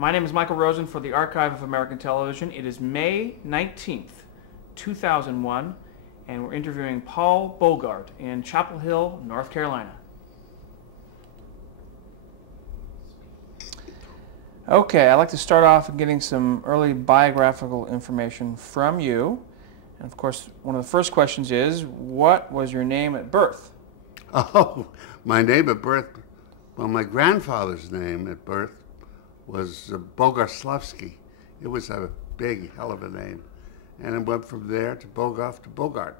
My name is Michael Rosen for the Archive of American Television. It is May 19th, 2001, and we're interviewing Paul Bogart in Chapel Hill, North Carolina. Okay, I'd like to start off getting some early biographical information from you. And of course, one of the first questions is, what was your name at birth? Oh, my name at birth, well, my grandfather's name at birth was Bogart. It was a big hell of a name. And it went from there to Bogart,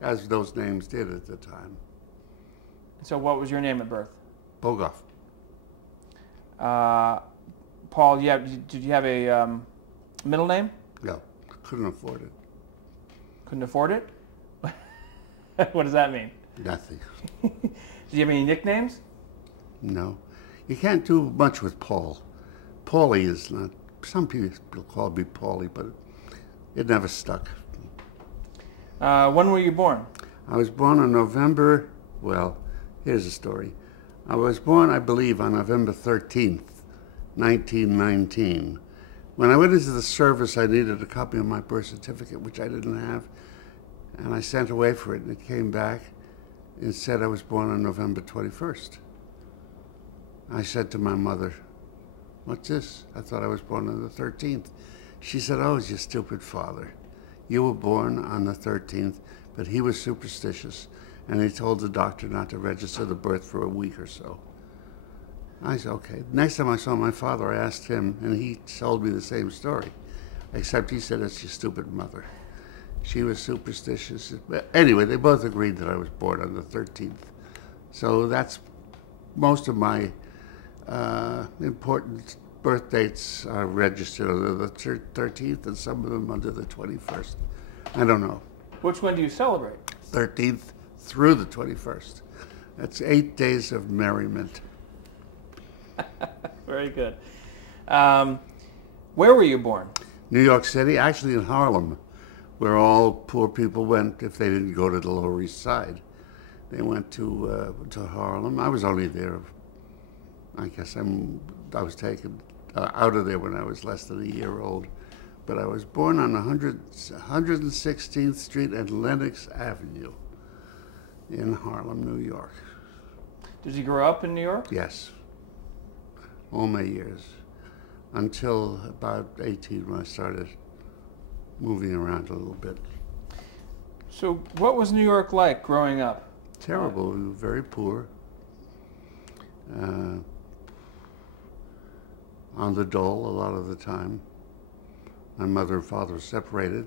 as those names did at the time. So what was your name at birth? Bogart. Paul, did you have a middle name? No, couldn't afford it. Couldn't afford it? What does that mean? Nothing. Did you have any nicknames? No. You can't do much with Paul. Paulie is not, some people call me Paulie, but it never stuck. When were you born? I was born on November, well, here's the story. I was born, I believe, on November 13th, 1919. When I went into the service, I needed a copy of my birth certificate, which I didn't have, and I sent away for it, and it came back and said I was born on November 21st. I said to my mother, "What's this? I thought I was born on the 13th. She said, "Oh, it's your stupid father. You were born on the 13th, but he was superstitious, and he told the doctor not to register the birth for a week or so." I said, okay. Next time I saw my father, I asked him, and he told me the same story, except he said, "It's your stupid mother. She was superstitious." But anyway, they both agreed that I was born on the 13th. So that's most of my important birth dates are registered under the 13th, and some of them under the 21st. I don't know. Which one do you celebrate? 13th through the 21st. That's 8 days of merriment. Very good. Where were you born? New York City, actually in Harlem, where all poor people went if they didn't go to the Lower East Side. They went to Harlem. I was only there, I guess I was taken out of there when I was less than a year old. But I was born on 116th Street and Lenox Avenue in Harlem, New York. Did you grow up in New York? Yes. All my years, until about 18 when I started moving around a little bit. So what was New York like growing up? Terrible. We were very poor. On the dole a lot of the time. My mother and father were separated.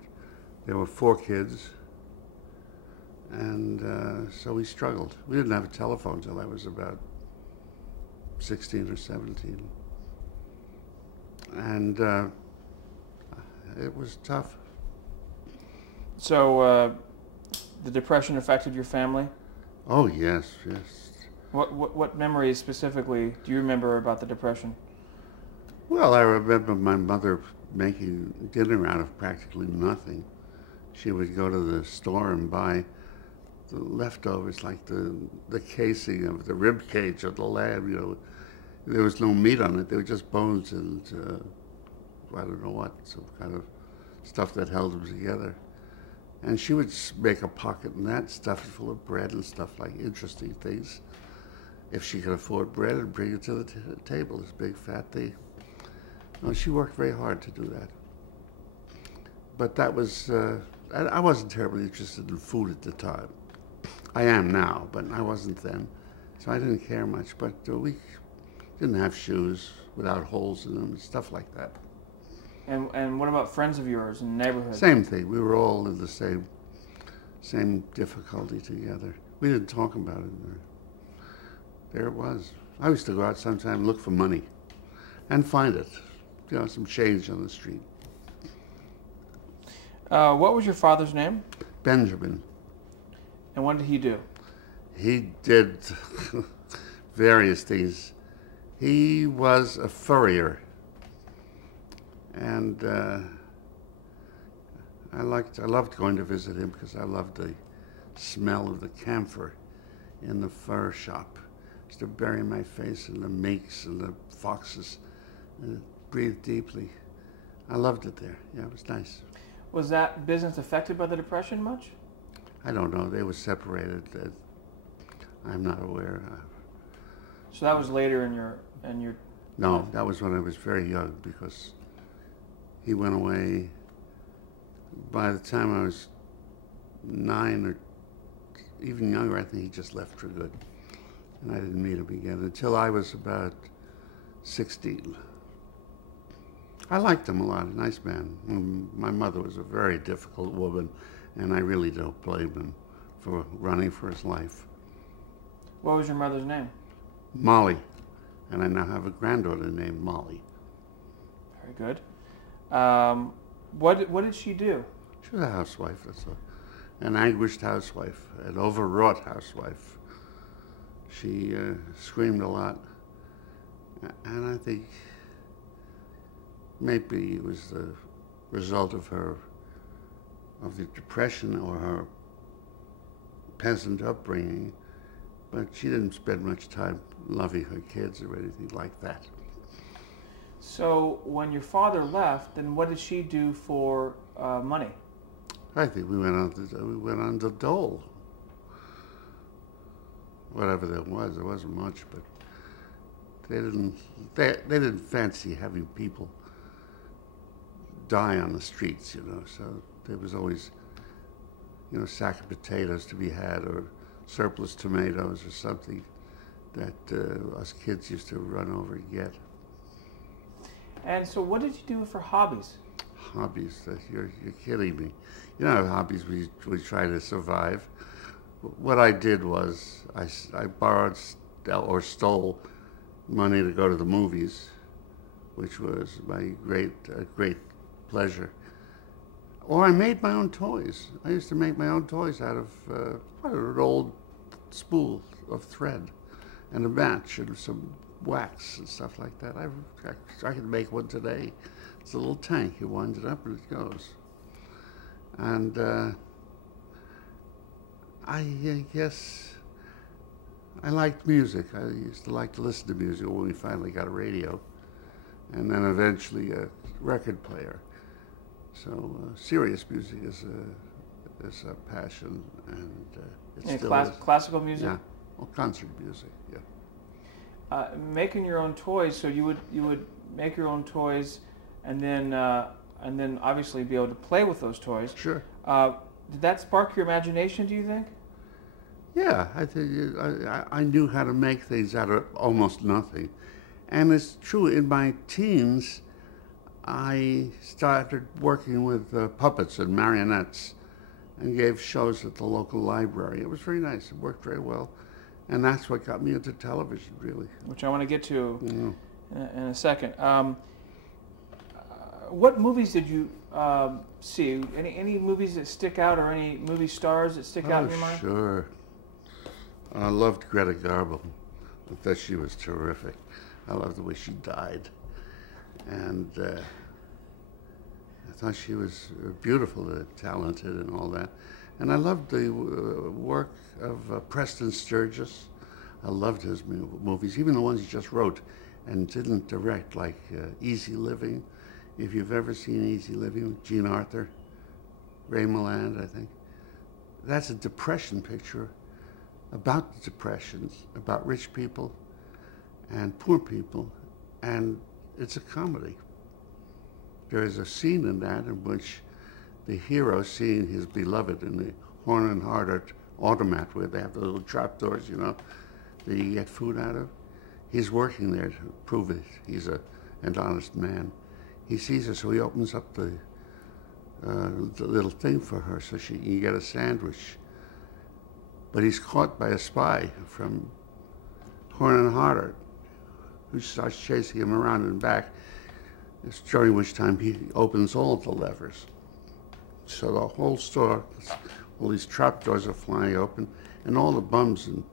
There were 4 kids. And so we struggled. We didn't have a telephone until I was about 16 or 17. And it was tough. So the Depression affected your family? Oh, yes, yes. What memories specifically do you remember about the Depression? Well, I remember my mother making dinner out of practically nothing. She would go to the store and buy the leftovers, like the casing of the rib cage of the lamb, you know. There was no meat on it. They were just bones and I don't know what, some kind of stuff that held them together. And she would make a pocket in that, stuff it full of bread and stuff like interesting things. If she could afford bread, and bring it to the table, this big fat thing. No, she worked very hard to do that. But that was, I wasn't terribly interested in food at the time. I am now, but I wasn't then. So I didn't care much, but we didn't have shoes without holes in them, stuff like that. And what about friends of yours in the neighborhood? Same thing. We were all in the same difficulty together. We didn't talk about it. There it was. I used to go out sometime and look for money and find it. You know, some change on the street. What was your father's name? Benjamin. And what did he do? He did various things. He was a furrier. And I loved going to visit him because I loved the smell of the camphor in the fur shop. I used to bury my face in the minks and the foxes and breathe deeply. I loved it there. Yeah, it was nice. Was that business affected by the Depression much? I don't know. They were separated. I'm not aware. So that was later in your No, that was when I was very young because he went away. By the time I was 9 or even younger, I think he just left for good. And I didn't meet him again until I was about 16. I liked him a lot, a nice man. My mother was a very difficult woman, and I really don't blame him for running for his life. What was your mother's name? Molly, and I now have a granddaughter named Molly. Very good. What did she do? She was a housewife, an anguished housewife, an overwrought housewife. She screamed a lot, and I think maybe it was the result of the Depression or her peasant upbringing, but she didn't spend much time loving her kids or anything like that. So when your father left, then what did she do for money? I think we went on the dole. Whatever there wasn't much, but they didn't fancy having people die on the streets, so there was always, a sack of potatoes to be had or surplus tomatoes or something that us kids used to run over and get. And so what did you do for hobbies? Hobbies? You're kidding me. You know, hobbies we try to survive. What I did was I borrowed or stole money to go to the movies, which was my great pleasure. Or I made my own toys. I used to make my own toys out of an old spool of thread and a match and some wax and stuff like that. I could make one today. It's a little tank. You wind it up and it goes. And I guess I liked music. I used to like to listen to music when we finally got a radio, and then eventually a record player. So serious music is a passion, and it still is. Classical music? Yeah, well, concert music. Yeah. Making your own toys. So you would make your own toys, and then obviously be able to play with those toys. Sure. Did that spark your imagination, do you think? Yeah, I think I knew how to make things out of almost nothing. And it's true, in my teens, I started working with puppets and marionettes and gave shows at the local library. It was very nice. It worked very well. And that's what got me into television, really. Which I want to get to in a second. What movies did you see? Any movies that stick out, or any movie stars that stick out in your mind? Sure. I loved Greta Garbo. I thought she was terrific. I loved the way she died. And I thought she was beautiful, talented, and all that. And I loved the work of Preston Sturges. I loved his movies, even the ones he just wrote and didn't direct, like Easy Living. If you've ever seen Easy Living with Jean Arthur, Ray Milland, I think. That's a Depression picture about the Depression, about rich people and poor people, and it's a comedy. There is a scene in that in which the hero, seeing his beloved in the Horn and Hardart automat where they have the little trapdoors, that you get food out of, he's working there to prove it. He's an honest man. He sees her, so he opens up the little thing for her so she can get a sandwich. But he's caught by a spy from Horn and Hardart, who starts chasing him around and back, during which time he opens all of the levers. So the whole store, all these trapdoors are flying open, and all the bums and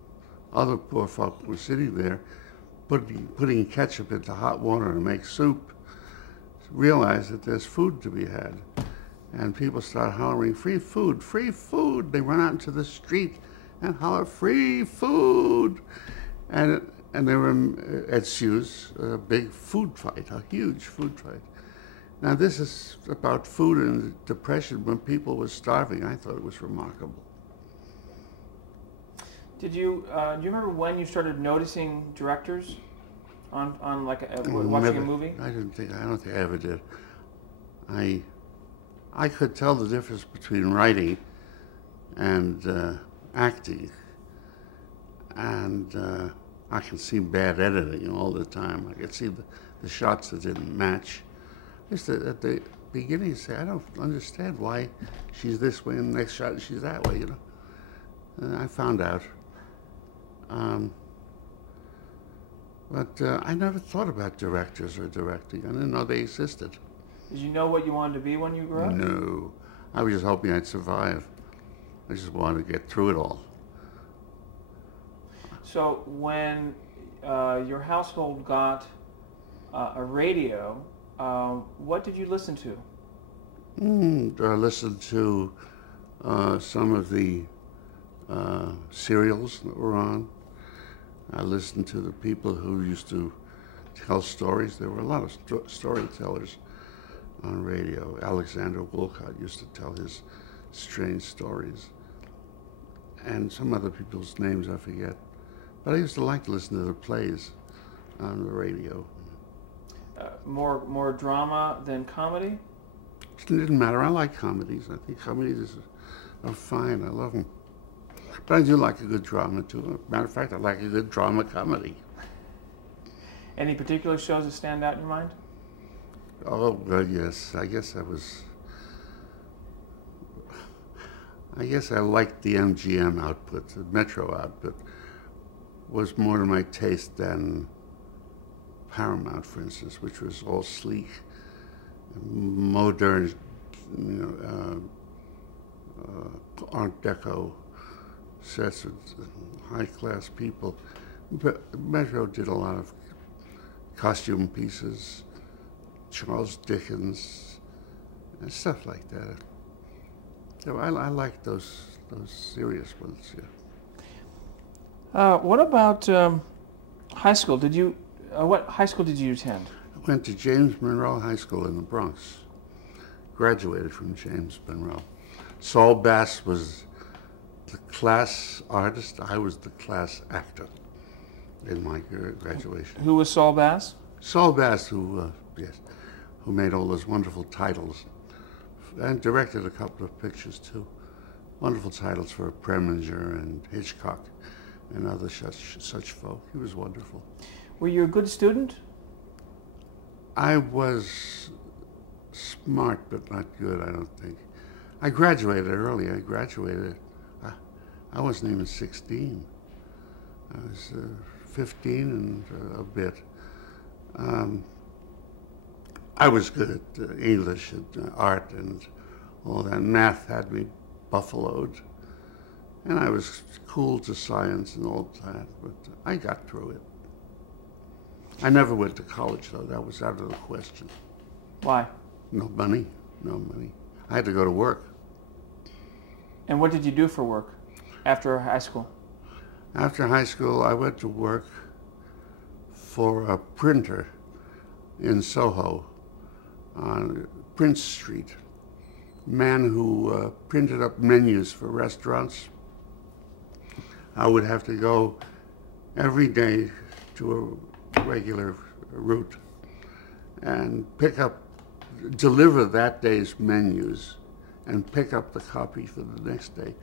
other poor folk were sitting there putting ketchup into hot water to make soup, realize that there's food to be had. And people start hollering, "Free food, free food." They run out into the street and holler, "Free food." And and there ensues a big food fight, a huge food fight. Now this is about food and depression when people were starving. I thought it was remarkable. Did you, do you remember when you started noticing directors on like watching a movie? I don't think I ever did. I could tell the difference between writing and acting, and I can see bad editing all the time. I could see the shots that didn't match. Just at the beginning, say, I don't understand why she's this way, and the next shot she's that way. And I found out. But I never thought about directors or directing. I didn't know they existed. Did you know what you wanted to be when you grew up? No. I was just hoping I'd survive. I just wanted to get through it all. So when your household got a radio, what did you listen to? I listened to some of the serials that were on. I listened to the people who used to tell stories. There were a lot of storytellers on radio. Alexander Wolcott used to tell his strange stories. And some other people's names I forget. But I used to like to listen to the plays on the radio. More drama than comedy? It didn't matter. I like comedies. I think comedies are fine. I love them. But I do like a good drama, too. Matter of fact, I like a good drama comedy. Any particular shows that stand out in your mind? Oh, well, yes. I guess I liked the MGM output. The Metro output was more to my taste than Paramount, for instance, which was all sleek, modern, Art Deco sets with high-class people. But Metro did a lot of costume pieces, Charles Dickens, and stuff like that. So I like those serious ones, yeah. What about high school? What high school did you attend? I went to James Monroe High School in the Bronx. Graduated from James Monroe. Saul Bass was the class artist. I was the class actor in my graduation. Who was Saul Bass? Saul Bass, who made all those wonderful titles and directed a couple of pictures too. Wonderful titles for Preminger and Hitchcock and other such folk. He was wonderful. Were you a good student? I was smart, but not good, I don't think. I graduated early. I wasn't even 16. I was 15 and a bit. I was good at English and art and all that. Math had me buffaloed. And I was cool to science and all that, but I got through it. I never went to college, though. That was out of the question. Why? No money. I had to go to work. And what did you do for work after high school? After high school, I went to work for a printer in Soho on Prince Street. A man who printed up menus for restaurants. I would have to go every day to a regular route and deliver that day's menus and pick up the copy for the next day.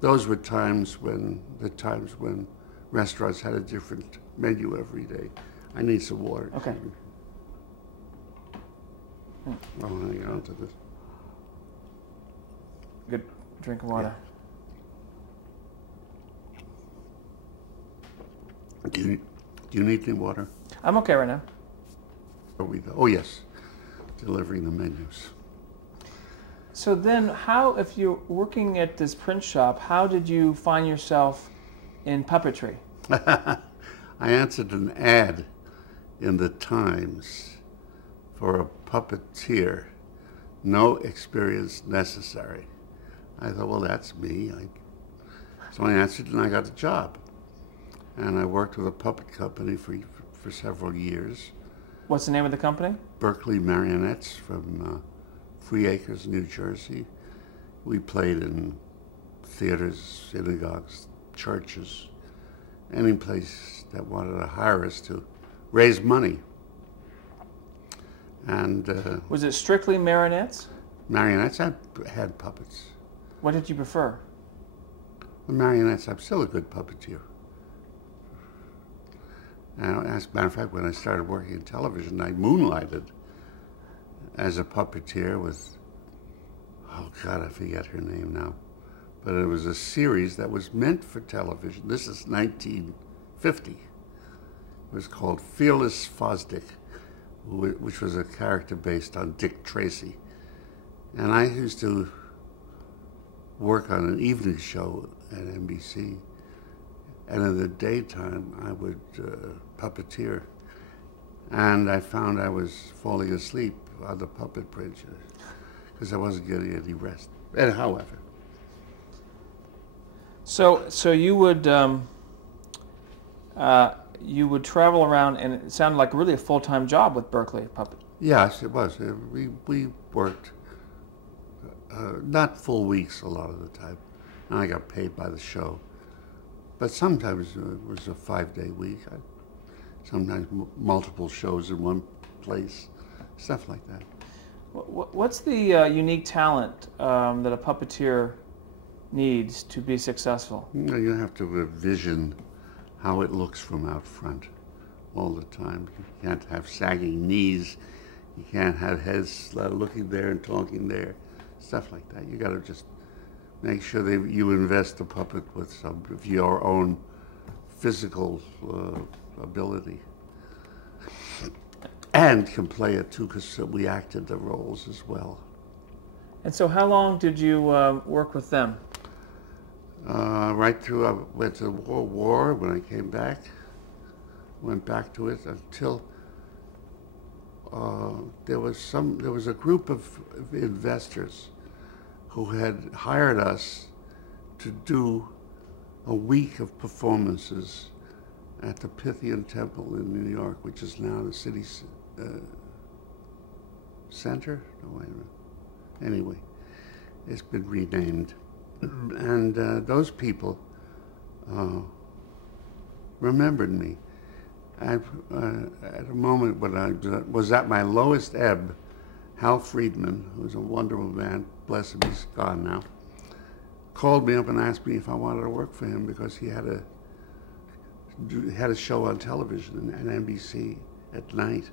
Those were the times when restaurants had a different menu every day. I need some water. Okay. I'll hang on to this. Good drink of water. Yeah. Do you need any water? I'm okay right now. Oh yes, delivering the menus. So then if you're working at this print shop, how did you find yourself in puppetry? I answered an ad in the Times for a puppeteer, no experience necessary. I thought, well, that's me. So I answered and I got a job. and I worked with a puppet company for several years. What's the name of the company? Berkeley Marionettes from Free Acres, New Jersey. We played in theaters, synagogues, churches, any place that wanted to hire us to raise money. And was it strictly marionettes? marionettes, I had puppets. What did you prefer? The marionettes, I'm still a good puppeteer. And as a matter of fact, when I started working in television, I moonlighted as a puppeteer with, oh God, I forget her name now. But it was a series that was meant for television. This is 1950. It was called Fearless Fosdick, which was a character based on Dick Tracy. And I used to work on an evening show at NBC. And in the daytime, I would puppeteer. And I found I was falling asleep on the puppet bridge because I wasn't getting any rest. And however. So you would travel around, and it sounded like really a full-time job with Berkeley Puppet. Yes, it was. We worked not full weeks a lot of the time, and I got paid by the show. But sometimes it was a 5-day week. Sometimes multiple shows in one place, stuff like that. What's the unique talent that a puppeteer needs to be successful? You have to envision how it looks from out front all the time. You can't have sagging knees. You can't have heads looking there and talking there, stuff like that. You got to just make sure that you invest the puppet with some of your own physical ability. And can play it too, because we acted the roles as well. And so how long did you work with them? Right through, I went to the World War. When I came back, went back to it until there was a group of investors who had hired us to do a week of performances at the Pythian Temple in New York, which is now the city center. No, wait a minute. Anyway, it's been renamed. And those people remembered me. At a moment when I was at my lowest ebb, Hal Friedman, who was a wonderful man, bless him, he's gone now, called me up and asked me if I wanted to work for him because he had a show on television at NBC at night.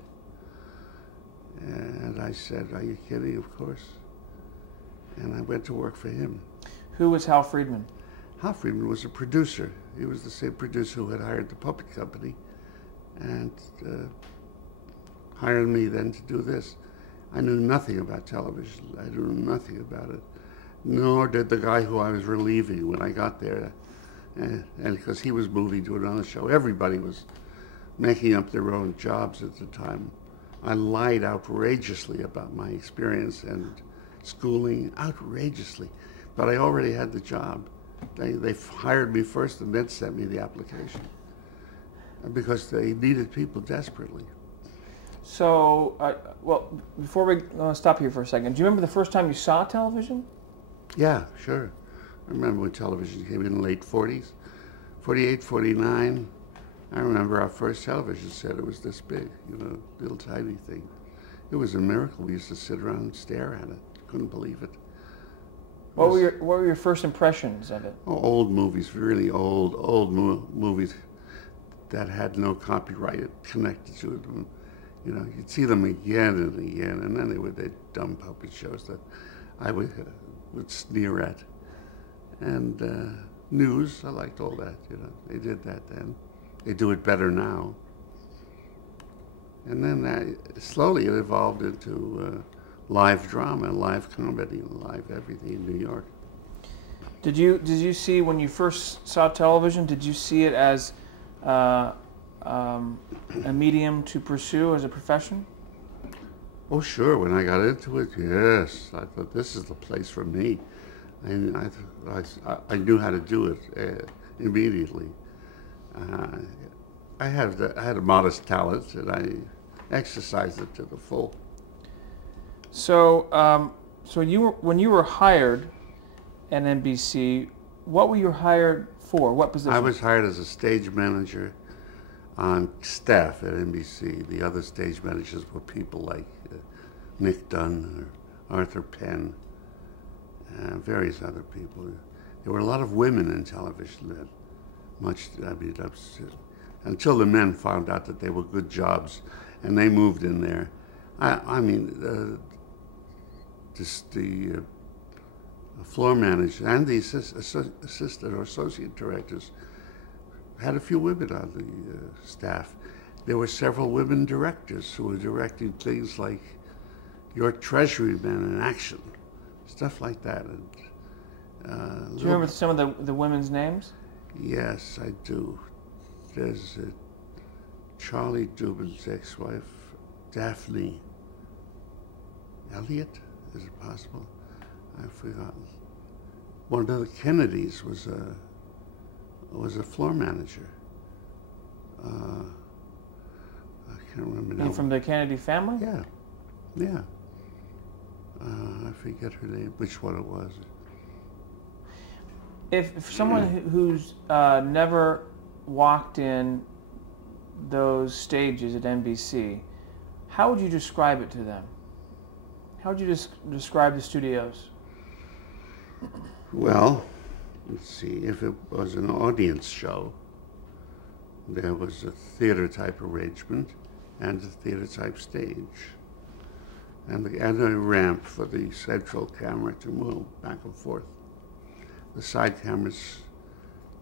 And I said, "Are you kidding? Of course." And I went to work for him. Who was Hal Friedman? Hal Friedman was a producer. He was the same producer who had hired the puppet company and hired me then to do this. I knew nothing about television. I knew nothing about it, nor did the guy who I was relieving when I got there. And because he was moving to another show, everybody was making up their own jobs at the time. I lied outrageously about my experience and schooling, outrageously. But I already had the job. They hired me first and then sent me the application because they needed people desperately. So, well, before we stop here for a second, do you remember the first time you saw television? Yeah, sure. I remember when television came in the late 40s, 48, 49. I remember our first television set. It was this big, little tiny thing. It was a miracle. We used to sit around and stare at it. Couldn't believe it. What were your first impressions of it? Oh, old movies, really old movies that had no copyright connected to them. You'd see them again and again, and then they were the dumb puppet shows that I would sneer at. And news, I liked all that. They did that then. They do it better now. And then slowly it evolved into live drama, live comedy, live everything in New York. Did you see, when you first saw television, did you see it as a medium to pursue as a profession? Oh, sure. When I got into it, yes. I thought, this is the place for me. And I knew how to do it immediately. Uh, I had a modest talent, and I exercised it to the full. So, so when you were hired at NBC, what were you hired for? What position? I was hired as a stage manager on staff at NBC. The other stage managers were people like Nick Dunn or Arthur Penn, various other people. There were a lot of women in television then. Until the men found out that they were good jobs, and they moved in there. The floor manager and the assistant or associate directors had a few women on the staff. There were several women directors who were directing things like Your Treasury Men in Action, stuff like that. And, do you remember some of the women's names? Yes, I do. There's Charlie Dubin's ex-wife, Daphne Elliott. Is it possible? I've forgotten. One of the Kennedys was a floor manager. I can't remember now. And from the Kennedy family? Yeah, yeah. I forget her name, which one it was. If someone who's never walked in those stages at NBC, how would you describe it to them? How would you describe the studios? Well, let's see. If it was an audience show, there was a theater type arrangement and a theater type stage, and a ramp for the central camera to move back and forth. The side cameras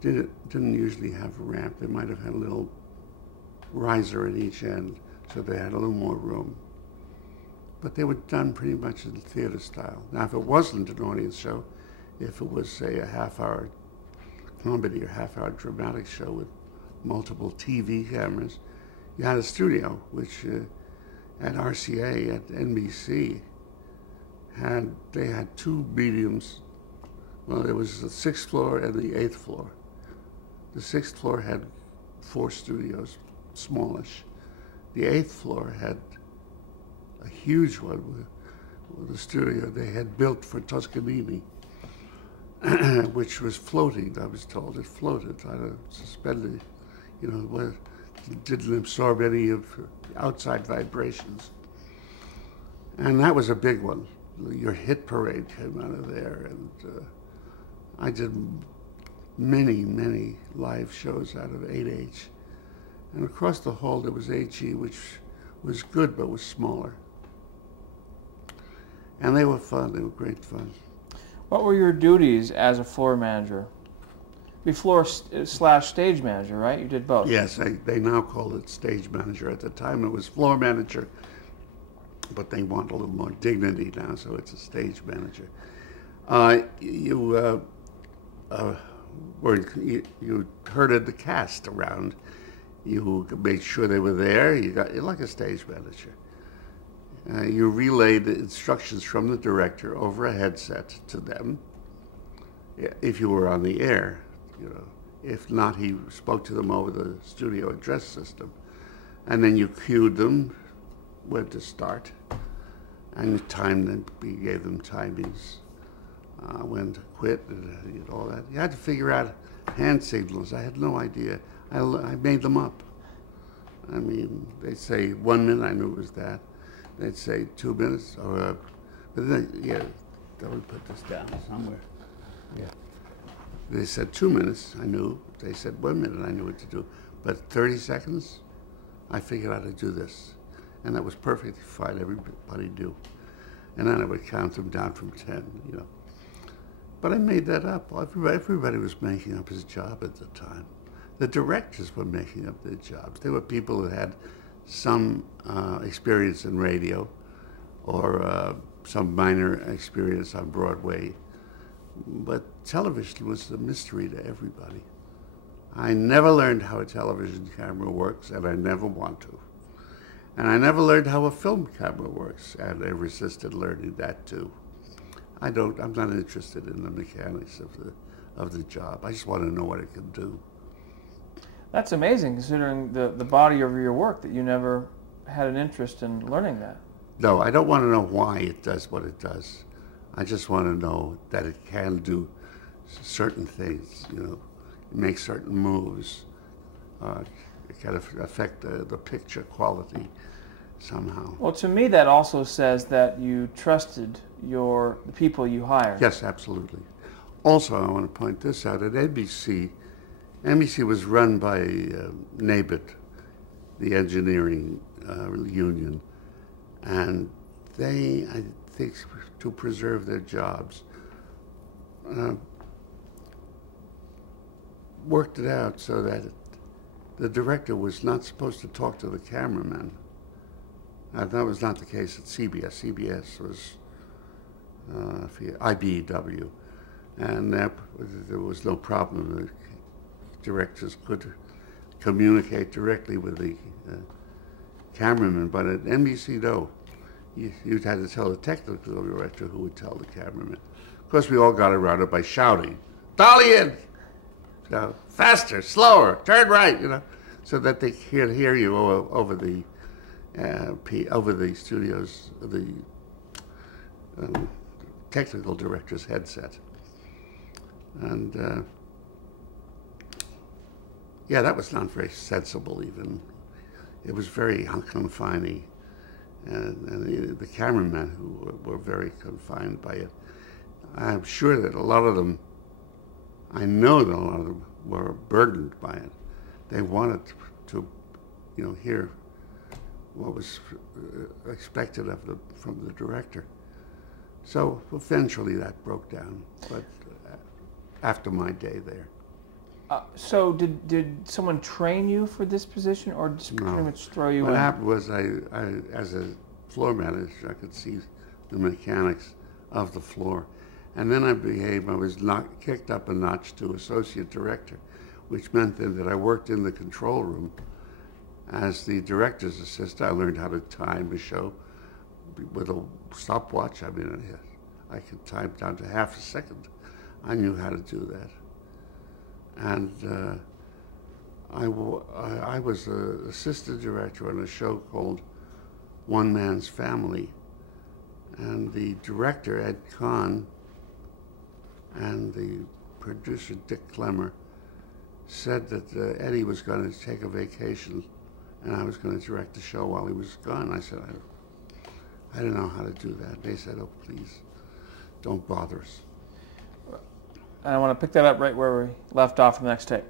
didn't usually have a ramp. They might have had a little riser at each end, so they had a little more room. But they were done pretty much in theater style. Now, if it wasn't an audience show, if it was, say, a half-hour comedy or half-hour dramatic show with multiple TV cameras, you had a studio, which at RCA, at NBC, they had two mediums. Well, there was the 6th floor and the 8th floor. The 6th floor had 4 studios, smallish. The 8th floor had a huge one with a studio they had built for Toscanini, which was floating, I was told. It floated, suspended, didn't absorb any of outside vibrations. And that was a big one. Your Hit Parade came out of there, and I did many live shows out of 8H. And across the hall there was HE, which was good but was smaller. And they were fun. They were great fun. What were your duties as a floor manager? Floor/stage manager, right? You did both. Yes, they now call it stage manager. At the time it was floor manager, but they want a little more dignity now, so it's a stage manager. You herded the cast around. You made sure they were there. You're like a stage manager. You relayed the instructions from the director over a headset to them. If you were on the air, If not, he spoke to them over the studio address system, and then you cued them when to start, and you timed them. You gave them timings. When to quit and all that. You had to figure out hand signals. I had no idea. I made them up. I mean, they'd say 1 minute, I knew it was that. They'd say 2 minutes, but then, let me put this down somewhere. Yeah. They said 2 minutes, I knew. They said 1 minute, I knew what to do. But 30 seconds, I figured out how to do this. And that was perfectly fine, everybody knew. And then I would count them down from 10, But I made that up. Everybody was making up his job at the time. The directors were making up their jobs. They were people who had some experience in radio or some minor experience on Broadway. But television was a mystery to everybody. I never learned how a television camera works, and I never want to. And I never learned how a film camera works, and I resisted learning that too. I'm not interested in the mechanics of the job. I just want to know what it can do. That's amazing, considering the body of your work, that you never had an interest in learning that. No, I don't want to know why it does what it does. I just want to know that it can do certain things, make certain moves. It can affect the picture quality somehow. Well, to me, that also says that you trusted the people you hired. Yes, absolutely. Also, I want to point this out. At NBC was run by NABIT, the engineering union, and they, I think, to preserve their jobs, worked it out so that the director was not supposed to talk to the cameraman. That was not the case at CBS. CBS was IBEW, and there was no problem. The directors could communicate directly with the cameraman, but at NBC, no. You'd had to tell the technical director who would tell the cameraman. Of course, we all got around it by shouting, "Dolly in! Faster, slower, turn right," so that they could hear you over the studios, the technical director's headset. And yeah, that was not very sensible even. It was very confining. And the cameramen who were very confined by it. I'm sure that I know that a lot of them were burdened by it. They wanted to, hear what was expected of them from the director. So eventually that broke down, but after my day there. So did someone train you for this position, or just pretty much throw you in? What happened was I, as a floor manager, I could see the mechanics of the floor. And then I was kicked up a notch to associate director, which meant then that I worked in the control room as the director's assistant. I learned how to time a show with a stopwatch. I mean, I could time down to half a second. I knew how to do that. And I was an assistant director on a show called One Man's Family. And the director, Ed Kahn, and the producer, Dick Clemmer, said that Eddie was going to take a vacation and I was going to direct the show while he was gone. I said, I don't know how to do that. They said, "Oh, please, don't bother us." And I want to pick that up right where we left off in the next tape.